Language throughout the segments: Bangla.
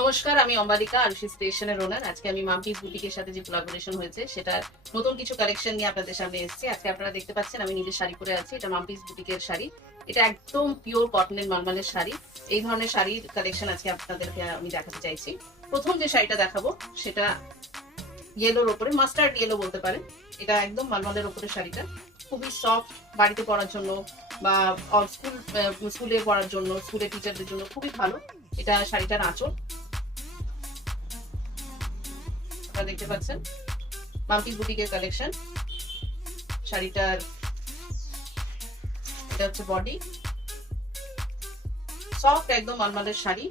নমস্কার, আমি অম্বালিকা, আরুষি স্টেশনের ওনার। আজকে আমি মাম্পিস বুটিকের সাথে যে কোলাবোরেশন হয়েছে সেটা নতুন কিছু কালেকশন নিয়ে আপনাদের সামনে এসেছি। আজকে আপনারা দেখতে পাচ্ছেন আমি নিজের শাড়ি পরে আছি। এটা মাম্পিস বুটিকের শাড়ি। এটা একদম পিওর কটনের মালমালের শাড়ি। এই ধরনের শাড়ির কালেকশন আজকে আপনাদেরকে আমি দেখাতে চাইছি। প্রথম যে শাড়িটা দেখাবো সেটা ইয়েলোর ওপরে, মাস্টার্ড ইয়েলো বলতে পারেন। এটা একদম মালমালের ওপরে শাড়িটা খুবই সফট, বাড়িতে পরার জন্য বা স্কুলে পরার জন্য, স্কুলের টিচারদের জন্য খুবই ভালো। এটা শাড়িটার আঁচল আপনারা দেখতে পাচ্ছেন, মাম্পিস বুটিকের কালেকশন। শাড়িটার এটা হচ্ছে বডি, সফট একদম মালমালের শাড়ি,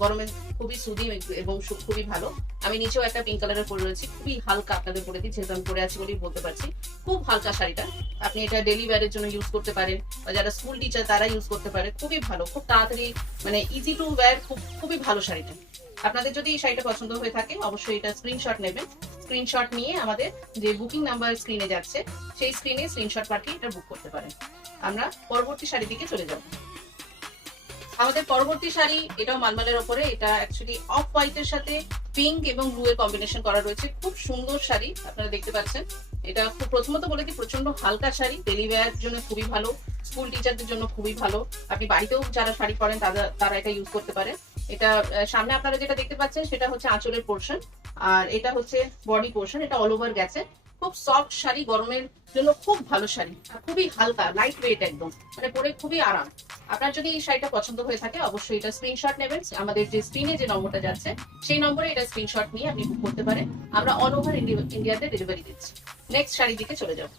গরমে খুবই সুদি এবং খুবই ভালো। আমি নিচেও একটা পিঙ্ক কালারের পরে রয়েছি, খুবই হালকা আপনাদের পরে দিই, যেহেতু আমি পরে আছি বলেই বলতে পারছি। খুব হালকা শাড়িটা, আপনি এটা ডেলি ওয়্যারের জন্য ইউজ করতে পারেন, বা যারা স্কুল টিচার তারা ইউজ করতে পারে। খুবই ভালো, খুব তাড়াতাড়ি, মানে ইজি টু ওয়্যার, খুবই ভালো শাড়িটা। আপনাদের যদি এই শাড়িটা পছন্দ হয়ে থাকে অবশ্যই এটা স্ক্রিনশট নেবেন। স্ক্রিনশট নিয়ে আমাদের যে বুকিং নাম্বার স্ক্রিনে যাচ্ছে সেই স্ক্রিনে স্ক্রিনশট পাঠিয়ে এটা বুক করতে পারেন। আমরা পরবর্তী শাড়ি দিকে চলে যাব। আমাদের পরবর্তী শাড়ি, এটাও মালমালের ওপরে। এটা অ্যাকচুয়ালি অফ হোয়াইটের সাথে পিঙ্ক এবং ব্লু এর কম্বিনেশন করা রয়েছে। খুব সুন্দর শাড়ি, আপনারা দেখতে পাচ্ছেন। এটা খুব, প্রথমত বলে দিই, প্রচন্ড হালকা শাড়ি, ডেলি ওয়্যার জন্য খুবই ভালো, স্কুল টিচারদের জন্য খুবই ভালো। আপনি বাড়িতেও যারা শাড়ি পরেন তারা এটা ইউজ করতে পারেন। এটা সামনে আপনারা যেটা দেখতে পাচ্ছেন সেটা হচ্ছে আঁচলের পোর্শন, আর এটা হচ্ছে বডি পোর্শন। এটা অল ওভার গেছে। খুব সফট শাড়ি, গরমের জন্য খুব ভালো শাড়ি, আর খুবই হালকা, লাইট ওয়েট একদম, মানে পরে খুবই আরাম। আপনার যদি এই শাড়িটা পছন্দ হয়ে থাকে অবশ্যই এটা স্ক্রিনশট নেবেন। আমাদের যে স্ক্রিনে যে নম্বরটা যাচ্ছে সেই নম্বরে এটা স্ক্রিনশট নিয়ে আপনি বুক করতে পারেন। আমরা অল ওভার ইন্ডিয়াতে ডেলিভারি দিচ্ছি। নেক্সট শাড়ি দিকে চলে যাব।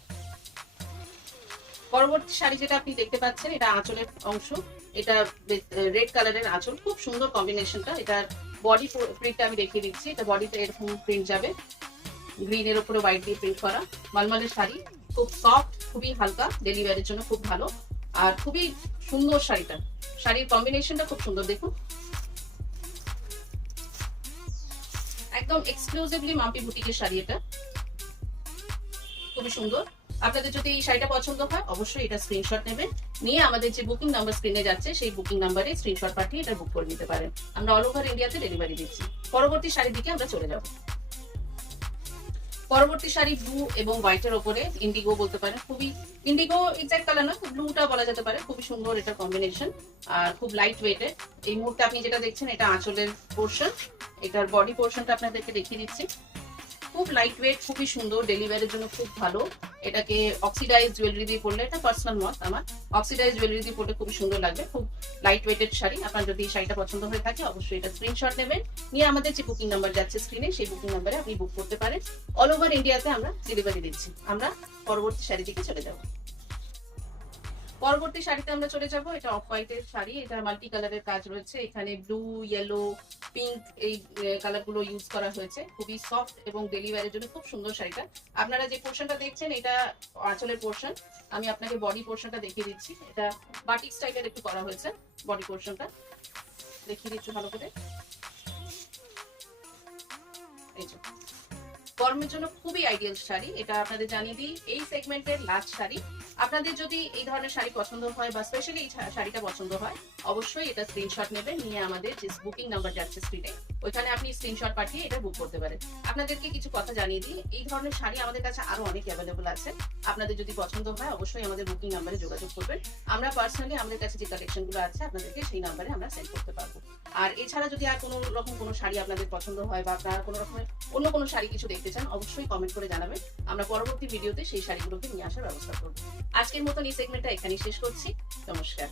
পরবর্তী শাড়ি যেটা আপনি দেখতে পাচ্ছেন, এটা আঁচলের অংশ। এটা রেড কালারের আঁচল, খুব সুন্দর কম্বিনেশনটা। এটার বডি প্রিন্টটা আমি দেখিয়ে দিচ্ছি। এটা বডিতে এরকম প্রিন্ট যাবে, গ্রিন এর উপরে হোয়াইট দিয়ে প্রিন্ট করা। মালমালের শাড়ি, খুব সফট, খুবই হালকা, ডেলি ওয়্যারের জন্য খুব ভালো, আর খুবই সুন্দর শাড়িটা। শাড়ির কম্বিনেশনটা খুব সুন্দর, দেখুন। একদম এক্সক্লুসিভলি মাম্পি বুটিকের শাড়ি, এটা খুবই সুন্দর। আপনাদের যদি এই শাড়িটা পছন্দ হয় অবশ্যই এটা স্ক্রিনশট নেবেন, নিয়ে আমাদের যে বুকিং নাম্বার স্ক্রিনে যাচ্ছে সেই বুকিং নাম্বারে স্ক্রিনশট পাঠিয়ে এটা বুক করে নিতে পারেন। আমরা অল ওভার ইন্ডিয়াতে ডেলিভারি দিচ্ছি। পরবর্তী শাড়ির দিকে আমরা চলে যাব। পরবর্তী শাড়ি ব্লু এবং হোয়াইটের ওপরে, ইন্ডিগো বলতে পারেন। খুবই ইন্ডিগো এক্সাক্ট কালার না, ব্লুটা বলা যেতে পারে। খুবই সুন্দর এটা কম্বিনেশন, আর খুব লাইট ওয়েটের। এই মুহূর্তে আপনি যেটা দেখছেন এটা আঁচলের পোর্শন। এটার বডি পোর্শনটা আপনাদেরকে দেখিয়ে দিচ্ছি। খুব লাইট ওয়েট, খুবই সুন্দর, ডেলি ওয়্যারের জন্য খুব ভালো। এটাকে অক্সিডাইজ জুয়েলারি দিয়ে পরলে, এটা পার্সোনাল মত আমার, অক্সিডাইজ জুয়েলারি দিয়ে পরলে খুবই সুন্দর লাগবে। খুব লাইট ওয়েটেড শাড়ি। আপনার যদি এই শাড়িটা পছন্দ হয়ে থাকে অবশ্যই এটা স্ক্রিনশট নেবেন, নিয়ে আমাদের যে বুকিং নাম্বার যাচ্ছে স্ক্রিনে সেই বুকিং নাম্বারে আপনি বুক করতে পারেন। অল ওভার ইন্ডিয়াতে আমরা ডেলিভারি দিচ্ছি। আমরা পরবর্তী শাড়ি দিকে চলে যাব। পরবর্তী শাড়িতে আমরা চলে যাব। এটা অফ হোয়াইটের শাড়ি। এটা মাল্টি কালারের কাজ রয়েছে, এখানে ব্লু, ইয়েলো, পিঙ্ক এই কালার গুলো ইউজ করা হয়েছে। খুবই সফট এবং ডেলি ওয়্যারের জন্য খুব সুন্দর শাড়িটা। আপনারা যে পোর্শনটা দেখছেন এটা আঁচলের পোর্শন। আমি আপনাকে বডি পোর্শনটা দেখিয়ে দিচ্ছি। এটা বাটিক স্টাইলের একটু করা হয়েছে, বডি পোর্শনটা দেখিয়ে দিচ্ছি ভালো করে। এই যে গরমের জন্য খুবই আইডিয়াল শাড়ি। এটা আপনাদের জানিয়ে দিই এই সেগমেন্টের লাস্ট শাড়ি। আপনাদের যদি এই ধরনের শাড়ি পছন্দ হয় বা স্পেশালি এই শাড়িটা পছন্দ হয় অবশ্যই এটা স্ক্রিনশট নেবেন, নিয়ে আমাদের যে বুকিং নাম্বার যাচ্ছে স্ক্রিনে ওইখানে আপনি স্ক্রিনশট পাঠিয়ে এটা বুক করতে পারেন। আপনাদেরকে কিছু কথা জানিয়ে দিই, এই ধরনের শাড়ি আমাদের কাছে আরো অনেক অ্যাভেলেবল আছে। আপনাদের যদি পছন্দ হয় অবশ্যই আমাদের বুকিং নাম্বারে যোগাযোগ করবেন। আমরা পার্সোনালি আমাদের কাছে যে কালেকশন গুলো আছে আপনাদেরকে সেই নাম্বারে আমরা সেন্ড করতে পারবো। আর এছাড়া যদি আর কোনো রকম কোনো শাড়ি আপনাদের পছন্দ হয় বা আপনারা কোনো রকমের অন্য কোনো শাড়ি কিছু দেখতে চান অবশ্যই কমেন্ট করে জানাবেন। আমরা পরবর্তী ভিডিওতে সেই শাড়িগুলোকে নিয়ে আসার ব্যবস্থা করবো। আজকের মতন এই সেগমেন্টটা এখানেই শেষ করছি। নমস্কার।